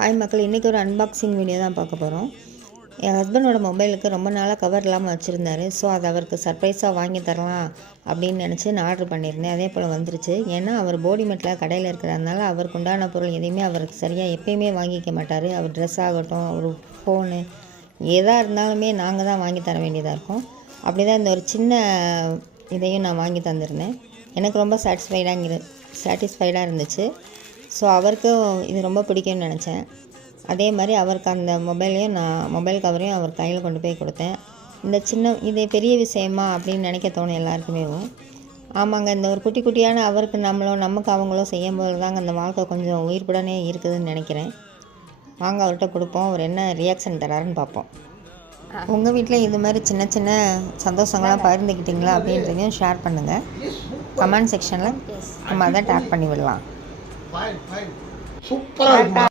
Hi மக்கள், இன்றைக்கி ஒரு அன்பாக்சிங் வீடியோ தான் பார்க்க போகிறோம். என் ஹஸ்பண்டோட மொபைலுக்கு ரொம்ப நாளாக கவர் இல்லாமல் வச்சுருந்தாரு. ஸோ அதை அவருக்கு சர்ப்ரைஸாக வாங்கி தரலாம் அப்படின்னு நினச்சி நான் ஆர்டர் பண்ணியிருந்தேன். அதே போல் வந்துருச்சு. ஏன்னா அவர் போடிமெட்டில் கடையில் இருக்கிறதுனால அவருக்கு உண்டான பொருள் எதையுமே அவருக்கு சரியாக எப்பயுமே வாங்கிக்க மாட்டார். அவர் ட்ரெஸ் ஆகட்டும், ஒரு ஃபோனு, எதாக இருந்தாலுமே நாங்கள் தான் வாங்கி தர வேண்டியதாக இருக்கும். அப்படி தான் இந்த ஒரு சின்ன இதையும் நான் வாங்கி தந்திருந்தேன். எனக்கு ரொம்ப சாட்டிஸ்ஃபைடாக இருந்துச்சு. ஸோ அவருக்கும் இது ரொம்ப பிடிக்கும்னு நினச்சேன். அதே மாதிரி அவருக்கு அந்த மொபைல் கவரையும் அவர் கையில் கொண்டு போய் கொடுத்தேன். இது பெரிய விஷயமா அப்படின்னு நினைக்க தோணும் எல்லாருக்குமே. ஆமாங்க, இந்த ஒரு குட்டி குட்டியான அவருக்கு நமக்கு அவங்களோ செய்யும்போது தாங்க அந்த வாழ்க்கை கொஞ்சம் உயிர்ப்புடனே இருக்குதுன்னு நினைக்கிறேன். வாங்க அவர்கிட்ட கொடுப்போம், அவர் என்ன ரியாக்ஷன் தராருன்னு பார்ப்போம். உங்கள் வீட்டில் இது மாதிரி சின்ன சின்ன சந்தோஷங்கள்லாம் பகிர்ந்துக்கிட்டிங்களா அப்படின்றதையும் ஷேர் பண்ணுங்கள். கமெண்ட் செக்ஷனில் நம்ம அதை டேக் பண்ணி விடலாம். சூப்பரா